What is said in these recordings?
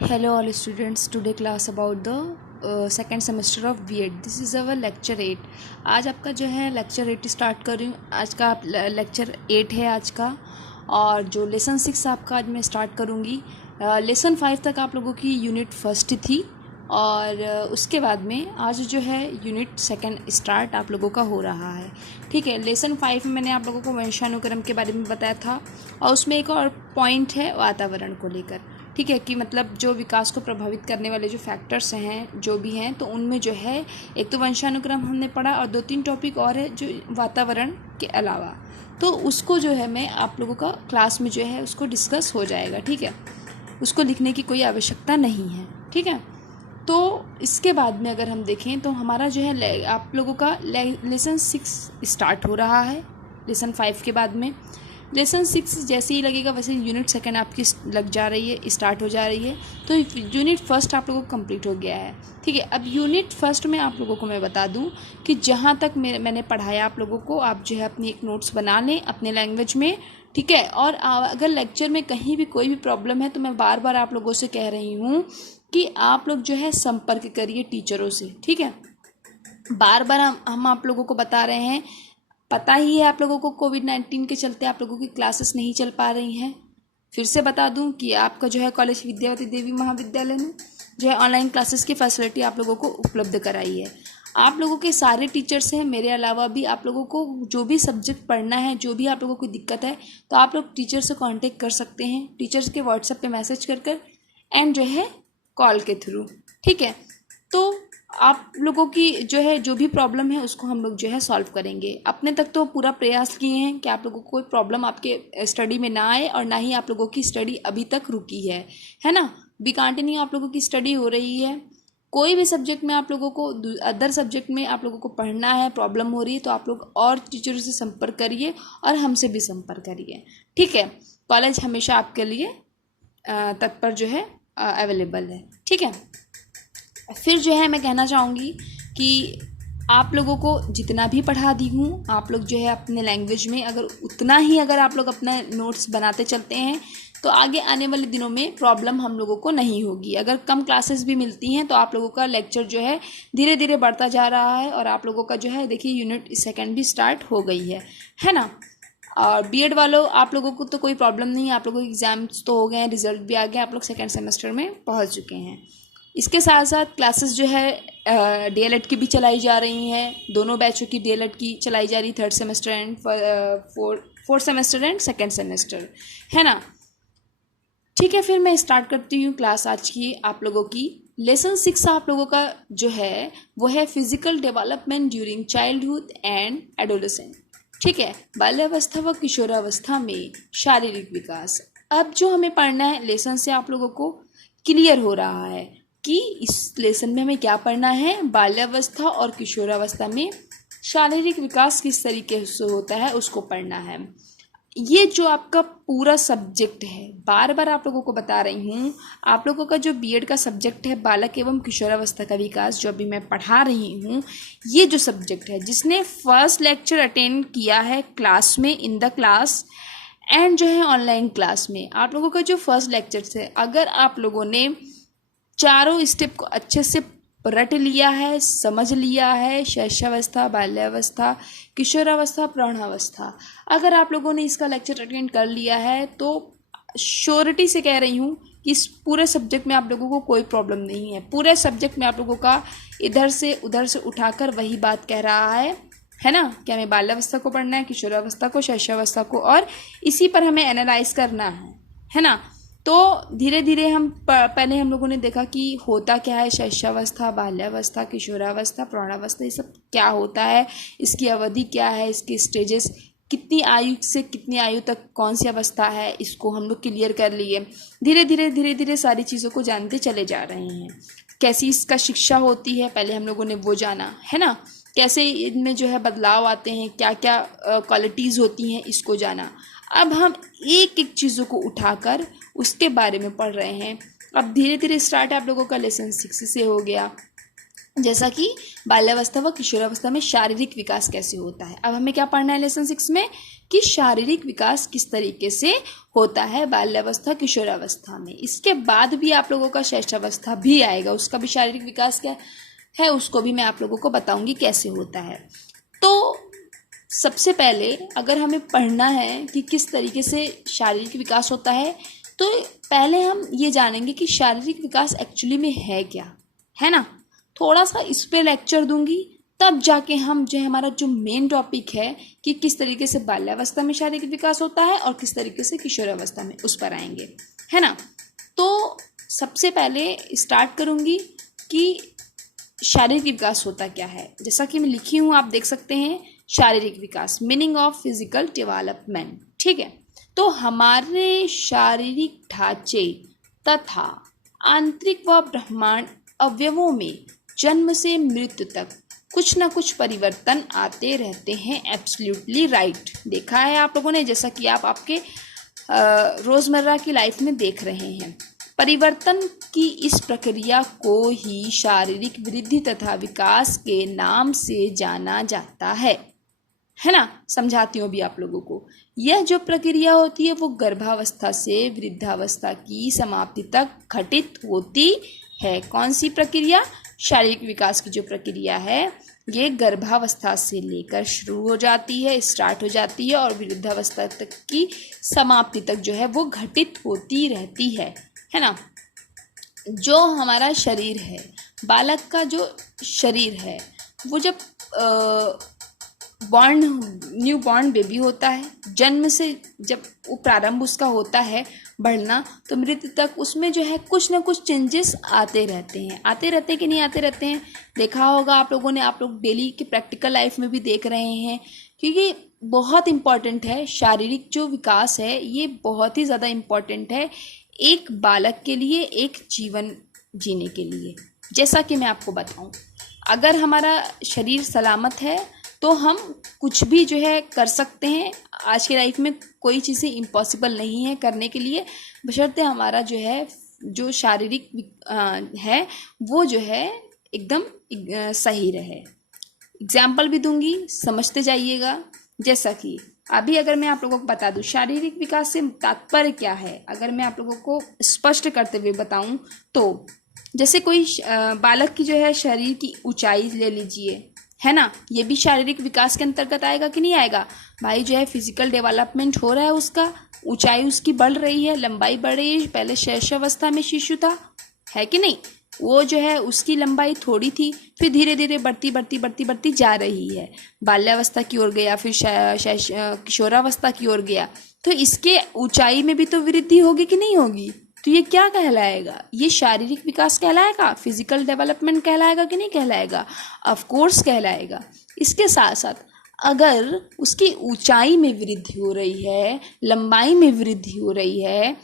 Hello all students, today class about the second semester of B.Ed. This is our lecture 8. आज आपका जो है lecture 8 start कर रही हूँ. आज का lecture 8 है आज का, और जो लेसन 6 आपका आज मैं स्टार्ट करूँगी. लेसन 5 तक आप लोगों की यूनिट फर्स्ट थी, और उसके बाद में आज जो है यूनिट सेकंड स्टार्ट आप लोगों का हो रहा है. ठीक है, लेसन 5 में मैंने आप लोगों को वंशानुक्रम के बारे में बताया था, और उसमें एक और पॉइंट है वातावरण को लेकर. ठीक है, कि मतलब जो विकास को प्रभावित करने वाले जो फैक्टर्स हैं जो भी हैं, तो उनमें जो है एक तो वंशानुक्रम हमने पढ़ा, और 2-3 टॉपिक और है जो वातावरण के अलावा, तो उसको जो है मैं आप लोगों का क्लास में जो है उसको डिस्कस हो जाएगा. ठीक है, उसको लिखने की कोई आवश्यकता नहीं है. ठीक है, तो इसके बाद में अगर हम देखें तो हमारा जो है आप लोगों का लेसन 6 स्टार्ट हो रहा है. लेसन 5 के बाद में लेसन 6 जैसे ही लगेगा वैसे यूनिट सेकंड आपकी लग जा रही है, स्टार्ट हो जा रही है. तो यूनिट फर्स्ट आप लोगों को कंप्लीट हो गया है. ठीक है, अब यूनिट फर्स्ट में आप लोगों को मैं बता दूं कि जहां तक मैंने पढ़ाया आप लोगों को, आप जो है अपनी एक नोट्स बना लें अपने लैंग्वेज में. ठीक है, और अगर लेक्चर में कहीं भी कोई भी प्रॉब्लम है तो मैं बार बार आप लोगों से कह रही हूँ कि आप लोग जो है संपर्क करिए टीचरों से. ठीक है, बार बार हम आप लोगों को बता रहे हैं. पता ही है आप लोगों को कोविड-19 के चलते आप लोगों की क्लासेस नहीं चल पा रही हैं. फिर से बता दूं कि आपका जो है कॉलेज विद्यावती देवी महाविद्यालय में जो है ऑनलाइन क्लासेस की फैसिलिटी आप लोगों को उपलब्ध कराई है. आप लोगों के सारे टीचर्स हैं, मेरे अलावा भी आप लोगों को जो भी सब्जेक्ट पढ़ना है, जो भी आप लोगों को दिक्कत है, तो आप लोग टीचर से कांटेक्ट कर सकते हैं, टीचर्स के व्हाट्सएप पे मैसेज कर एंड जो है कॉल के थ्रू. ठीक है, तो आप लोगों की जो है जो भी प्रॉब्लम है उसको हम लोग जो है सॉल्व करेंगे. अपने तक तो पूरा प्रयास किए हैं कि आप लोगों को कोई प्रॉब्लम आपके स्टडी में ना आए, और ना ही आप लोगों की स्टडी अभी तक रुकी है ना. बी कंटिन्यू आप लोगों की स्टडी हो रही है. कोई भी सब्जेक्ट में आप लोगों को, अदर सब्जेक्ट में आप लोगों को पढ़ना है, प्रॉब्लम हो रही है, तो आप लोग और टीचरों से संपर्क करिए और हमसे भी संपर्क करिए. ठीक है, कॉलेज हमेशा आपके लिए तत्पर जो है अवेलेबल है. ठीक है, फिर जो है मैं कहना चाहूँगी कि आप लोगों को जितना भी पढ़ा दी हूँ, आप लोग जो है अपने लैंग्वेज में अगर उतना ही अगर आप लोग अपना नोट्स बनाते चलते हैं तो आगे आने वाले दिनों में प्रॉब्लम हम लोगों को नहीं होगी. अगर कम क्लासेस भी मिलती हैं तो आप लोगों का लेक्चर जो है धीरे धीरे बढ़ता जा रहा है, और आप लोगों का जो है देखिए यूनिट सेकेंड भी स्टार्ट हो गई है ना. और बीएड वालों आप लोगों को तो कोई प्रॉब्लम नहीं है, आप लोगों के एग्जाम्स तो हो गए हैं, रिजल्ट भी आ गया, आप लोग सेकेंड सेमेस्टर में पहुँच चुके हैं. इसके साथ साथ क्लासेस जो है डीएलएड की भी चलाई जा रही हैं. दोनों बैचों की डीएलएड की चलाई जा रही, third semester and fourth semester and second semester, है ना. ठीक है, फिर मैं स्टार्ट करती हूँ क्लास आज की आप लोगों की. लेसन 6 आप लोगों का जो है वो है physical development during childhood and adolescent. ठीक है, बाल्यावस्था व किशोरावस्था में शारीरिक विकास. अब जो हमें पढ़ना है लेसन से आप लोगों को क्लियर हो रहा है कि इस लेसन में हमें क्या पढ़ना है. बाल्यावस्था और किशोरावस्था में शारीरिक विकास किस तरीके से होता है उसको पढ़ना है. ये जो आपका पूरा सब्जेक्ट है, बार बार आप लोगों को बता रही हूँ, आप लोगों का जो बीएड का सब्जेक्ट है बालक एवं किशोरावस्था का विकास, जो अभी मैं पढ़ा रही हूँ, ये जो सब्जेक्ट है, जिसने फर्स्ट लेक्चर अटेंड किया है क्लास में, इन द क्लास एंड जो है ऑनलाइन क्लास में, आप लोगों का जो फर्स्ट लेक्चर है, अगर आप लोगों ने चारों स्टेप को अच्छे से रट लिया है, समझ लिया है, शैशवावस्था, बाल्यावस्था, किशोरावस्था, प्रौढ़ावस्था, अगर आप लोगों ने इसका लेक्चर अटेंड कर लिया है तो श्योरिटी से कह रही हूँ कि इस पूरे सब्जेक्ट में आप लोगों को कोई प्रॉब्लम नहीं है. पूरे सब्जेक्ट में आप लोगों का इधर से उधर से उठाकर वही बात कह रहा है ना, कि हमें बाल्यावस्था को पढ़ना है, किशोरावस्था को, शैशवावस्था को, और इसी पर हमें एनालाइज करना है ना. तो धीरे धीरे हम पहले हम लोगों ने देखा कि होता क्या है शैशवावस्था, बाल्यावस्था, किशोरावस्था, प्रौढ़ावस्था, ये सब क्या होता है, इसकी अवधि क्या है, इसके स्टेजेस, कितनी आयु से कितनी आयु तक कौन सी अवस्था है, इसको हम लोग क्लियर कर लिए. धीरे धीरे सारी चीज़ों को जानते चले जा रहे हैं. कैसी इसका शिक्षा होती है पहले हम लोगों ने वो जाना, है ना. कैसे इनमें जो है बदलाव आते हैं, क्या क्या क्वालिटीज़ होती हैं, इसको जाना. अब हम एक एक चीज़ों को उठाकर उसके बारे में पढ़ रहे हैं. अब धीरे धीरे स्टार्ट आप लोगों का लेसन 6 से हो गया. जैसा कि बाल्यावस्था व किशोरावस्था में शारीरिक विकास कैसे होता है। अब हमें क्या पढ़ना है लेसन 6 में कि शारीरिक विकास किस तरीके से होता है बाल्यावस्था किशोरावस्था में। इसके बाद भी आप लोगों का शैशवावस्था भी आएगा, उसका भी शारीरिक विकास क्या है उसको भी मैं आप लोगों को बताऊंगी कैसे होता है। तो सबसे पहले अगर हमें पढ़ना है कि किस तरीके से शारीरिक विकास होता है, तो पहले हम ये जानेंगे कि शारीरिक विकास एक्चुअली में है क्या, है ना। थोड़ा सा इस पे लेक्चर दूंगी, तब जाके हम जो हमारा जो मेन टॉपिक है कि किस तरीके से बाल्यावस्था में शारीरिक विकास होता है और किस तरीके से किशोरावस्था में, उस पर आएंगे, है ना। तो सबसे पहले स्टार्ट करूंगी कि शारीरिक विकास होता क्या है। जैसा कि मैं लिखी हूँ, आप देख सकते हैं, शारीरिक विकास, मीनिंग ऑफ फिजिकल डेवलपमेंट, ठीक है। तो हमारे शारीरिक ढांचे तथा आंतरिक व ब्रह्मांड अवयवों में जन्म से मृत्यु तक कुछ ना कुछ परिवर्तन आते रहते हैं। एब्सोल्युटली राइट, देखा है आप लोगों ने, जैसा कि आप आपके रोजमर्रा की लाइफ में देख रहे हैं। परिवर्तन की इस प्रक्रिया को ही शारीरिक वृद्धि तथा विकास के नाम से जाना जाता है ना। समझाती हूँ भी आप लोगों को। यह जो प्रक्रिया होती है वो गर्भावस्था से वृद्धावस्था की समाप्ति तक घटित होती है। कौन सी प्रक्रिया? शारीरिक विकास की जो प्रक्रिया है ये गर्भावस्था से लेकर शुरू हो जाती है, स्टार्ट हो जाती है और वृद्धावस्था तक की समाप्ति तक जो है वो घटित होती रहती है ना। जो हमारा शरीर है, बालक का जो शरीर है, वो जब न्यू बॉर्न बेबी होता है, जन्म से जब वो प्रारंभ उसका होता है बढ़ना, तो मृत्यु तक उसमें जो है कुछ ना कुछ चेंजेस आते रहते हैं। आते रहते हैं कि नहीं आते रहते हैं, देखा होगा आप लोगों ने, आप लोग डेली के प्रैक्टिकल लाइफ में भी देख रहे हैं, क्योंकि बहुत इम्पॉर्टेंट है। शारीरिक जो विकास है ये बहुत ही ज़्यादा इम्पॉर्टेंट है एक बालक के लिए, एक जीवन जीने के लिए। जैसा कि मैं आपको बताऊं, अगर हमारा शरीर सलामत है तो हम कुछ भी जो है कर सकते हैं। आज की लाइफ में कोई चीज़ें इम्पॉसिबल नहीं है करने के लिए, बशर्ते हमारा जो है जो शारीरिक है वो जो है एकदम सही रहे। एग्जाम्पल भी दूंगी, समझते जाइएगा। जैसा कि अभी अगर मैं आप लोगों को बता दूं शारीरिक विकास से तात्पर्य क्या है, अगर मैं आप लोगों को स्पष्ट करते हुए बताऊं तो जैसे कोई बालक की जो है शरीर की ऊंचाई ले लीजिए, है ना, ये भी शारीरिक विकास के अंतर्गत आएगा कि नहीं आएगा। भाई जो है फिजिकल डेवलपमेंट हो रहा है, उसका ऊंचाई उसकी बढ़ रही है, लंबाई बढ़ रही है। पहले शैशवावस्था में शिशु था, है कि नहीं, वो जो है उसकी लंबाई थोड़ी थी, फिर धीरे धीरे बढ़ती जा रही है, बाल्यावस्था की ओर गया, फिर किशोरावस्था की ओर गया, तो इसके ऊंचाई में भी तो वृद्धि होगी कि नहीं होगी। तो ये क्या कहलाएगा, ये शारीरिक विकास कहलाएगा, फिजिकल डेवलपमेंट कहलाएगा कि नहीं कहलाएगा, ऑफ कोर्स कहलाएगा। इसके साथ साथ अगर उसकी ऊंचाई में वृद्धि हो रही है, लंबाई में वृद्धि हो रही है,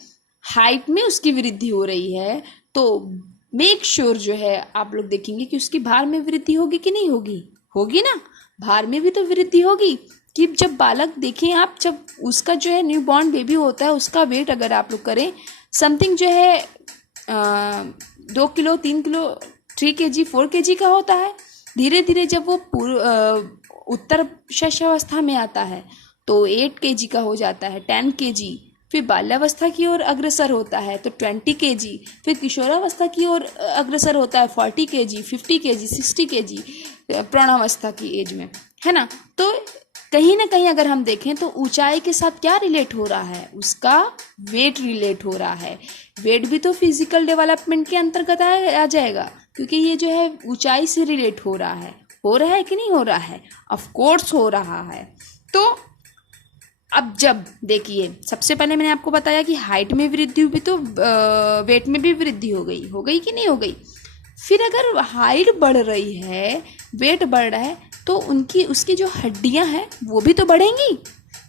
हाइट में उसकी वृद्धि हो रही है, तो मेक श्योर जो है आप लोग देखेंगे कि उसकी भार में वृद्धि होगी कि नहीं होगी, होगी ना, भार में भी तो वृद्धि होगी। कि जब बालक देखें आप, जब उसका जो है न्यू बॉर्न बेबी होता है, उसका वेट अगर आप लोग करें समथिंग जो है 2 किलो 3 किलो 3 kg 4 kg का होता है। धीरे धीरे जब वो उत्तर शैशवावस्था में आता है तो 8 kg का हो जाता है, 10 kg, फिर बाल्यावस्था की ओर अग्रसर होता है तो 20 kg, फिर किशोरावस्था की ओर अग्रसर होता है 40 kg, 50 kg, 60 kg प्रौढ़ावस्था की एज में, है ना। तो कहीं ना कहीं अगर हम देखें तो ऊंचाई के साथ क्या रिलेट हो रहा है, उसका वेट रिलेट हो रहा है। वेट भी तो फिजिकल डेवलपमेंट के अंतर्गत आ जाएगा, क्योंकि ये जो है ऊंचाई से रिलेट हो रहा है कि नहीं हो रहा है, ऑफ कोर्स हो रहा है। तो अब जब देखिए, सबसे पहले मैंने आपको बताया कि हाइट में वृद्धि हुई तो वेट में भी वृद्धि हो गई कि नहीं हो गई। फिर अगर हाइट बढ़ रही है, वेट बढ़ रहा है, तो उसकी जो हड्डियां हैं वो भी तो बढ़ेंगी,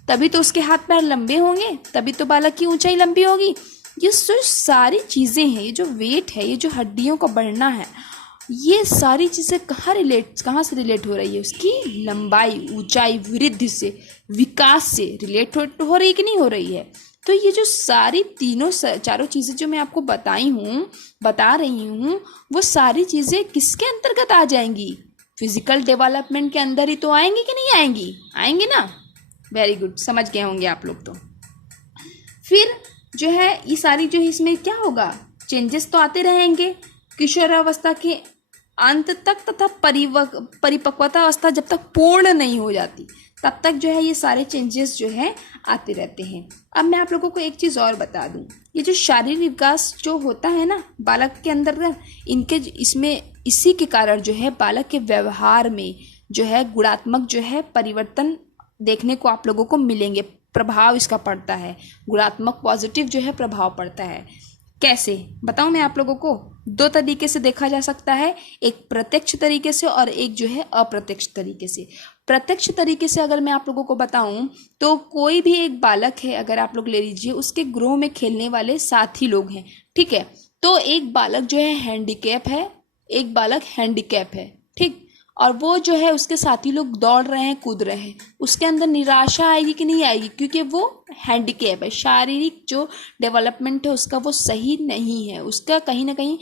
तभी तो उसके हाथ पैर लंबे होंगे, तभी तो बालक की ऊंचाई लंबी होगी। ये जो सारी चीज़ें हैं, ये जो वेट है, ये जो हड्डियों का बढ़ना है, ये सारी चीज़ें कहाँ से रिलेट हो रही है, उसकी लंबाई, ऊंचाई, वृद्धि से, विकास से रिलेट हो रही है कि नहीं हो रही है। तो ये जो सारी चारों चीज़ें जो मैं आपको बता रही हूँ, वो सारी चीज़ें किसके अंतर्गत आ जाएंगी? फिजिकल डेवलपमेंट के अंदर ही तो आएंगी कि नहीं आएंगी? आएंगी ना। वेरी गुड, समझ गए होंगे आप लोग। तो फिर जो है ये सारी जो है इसमें क्या होगा, चेंजेस तो आते रहेंगे किशोरावस्था के अंत तक, तथा परिपक्वता अवस्था जब तक पूर्ण नहीं हो जाती तब तक जो है ये सारे चेंजेस जो है आते रहते हैं। अब मैं आप लोगों को एक चीज़ और बता दूं, ये जो शारीरिक विकास जो होता है ना बालक के अंदर, इसी के कारण जो है बालक के व्यवहार में जो है गुणात्मक जो है परिवर्तन देखने को आप लोगों को मिलेंगे। प्रभाव इसका पड़ता है, गुणात्मक पॉजिटिव जो है प्रभाव पड़ता है। कैसे बताऊं मैं आप लोगों को? 2 तरीके से देखा जा सकता है, एक प्रत्यक्ष तरीके से और एक जो है अप्रत्यक्ष तरीके से। प्रत्यक्ष तरीके से अगर मैं आप लोगों को बताऊं तो कोई भी एक बालक है, अगर आप लोग ले लीजिए, उसके ग्रोह में खेलने वाले साथी लोग हैं, ठीक है। तो एक बालक जो है हैंडीकैप है, एक बालक हैंडीकैप है, ठीक, और वो जो है उसके साथी लोग दौड़ रहे हैं, कूद रहे हैं, उसके अंदर निराशा आएगी कि नहीं आएगी? क्योंकि वो हैंडीकैप है, शारीरिक जो डेवलपमेंट है उसका वो सही नहीं है, उसका कहीं ना कहीं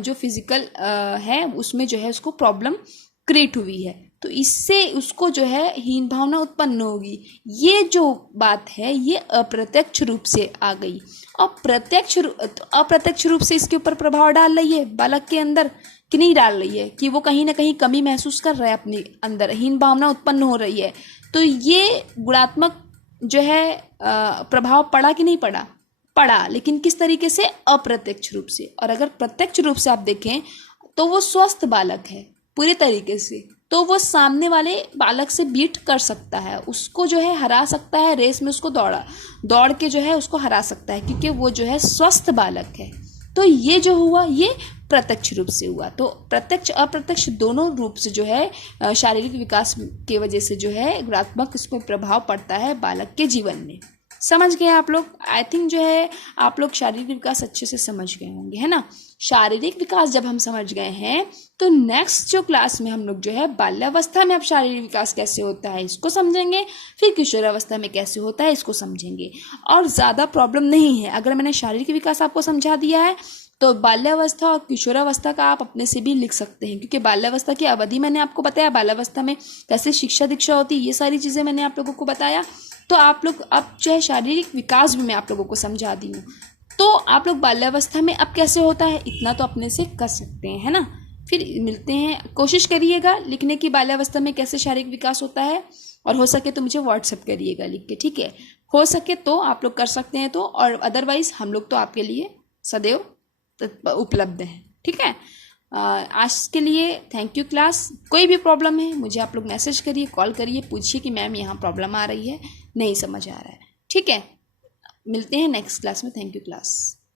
जो फिजिकल है उसमें जो है उसको प्रॉब्लम क्रिएट हुई है, तो इससे उसको जो है हीन भावना उत्पन्न होगी। ये जो बात है ये अप्रत्यक्ष रूप से आ गई। अप्रत्यक्ष रूप से इसके ऊपर प्रभाव डाल रही है बालक के अंदर कि नहीं डाल रही है, कि वो कहीं ना कहीं कमी महसूस कर रहा है, अपने अंदर हीन भावना उत्पन्न हो रही है। तो ये गुणात्मक जो है प्रभाव पड़ा कि नहीं पड़ा? पड़ा, लेकिन किस तरीके से? अप्रत्यक्ष रूप से। और अगर प्रत्यक्ष रूप से आप देखें तो वो स्वस्थ बालक है पूरे तरीके से, तो वो सामने वाले बालक से बीट कर सकता है, उसको जो है हरा सकता है, रेस में उसको दौड़ के जो है उसको हरा सकता है, क्योंकि वो जो है स्वस्थ बालक है। तो ये जो हुआ ये प्रत्यक्ष रूप से हुआ। तो प्रत्यक्ष अप्रत्यक्ष दोनों रूप से जो है शारीरिक विकास की वजह से जो है गुणात्मक इसमें प्रभाव पड़ता है बालक के जीवन में। समझ गए आप लोग? आई थिंक जो है आप लोग शारीरिक विकास अच्छे से समझ गए होंगे, है ना। शारीरिक विकास जब हम समझ गए हैं तो नेक्स्ट जो क्लास में हम लोग जो है बाल्यावस्था में अब शारीरिक विकास कैसे होता है इसको समझेंगे, फिर किशोरावस्था में कैसे होता है इसको समझेंगे। और ज़्यादा प्रॉब्लम नहीं है, अगर मैंने शारीरिक विकास आपको समझा दिया है तो बाल्यावस्था और किशोरावस्था का आप अपने से भी लिख सकते हैं, क्योंकि बाल्यावस्था की अवधि मैंने आपको बताया, बाल्यावस्था में कैसे शिक्षा दीक्षा होती है, ये सारी चीज़ें मैंने आप लोगों को बताया। तो आप लोग अब जो है शारीरिक विकास भी मैं आप लोगों को समझा दी हूँ, तो आप लोग बाल्यावस्था में अब कैसे होता है इतना तो अपने से कर सकते हैं, है ना। फिर मिलते हैं, कोशिश करिएगा लिखने की बाल्यावस्था में कैसे शारीरिक विकास होता है, और हो सके तो मुझे व्हाट्सएप करिएगा लिख के, ठीक है। हो सके तो आप लोग कर सकते हैं तो, और अदरवाइज हम लोग तो आपके लिए सदैव उपलब्ध है, ठीक है। आज के लिए थैंक यू क्लास। कोई भी प्रॉब्लम है मुझे आप लोग मैसेज करिए, कॉल करिए, पूछिए कि मैम यहाँ प्रॉब्लम आ रही है, नहीं समझ आ रहा है, ठीक है। मिलते हैं नेक्स्ट क्लास में। Thank you class.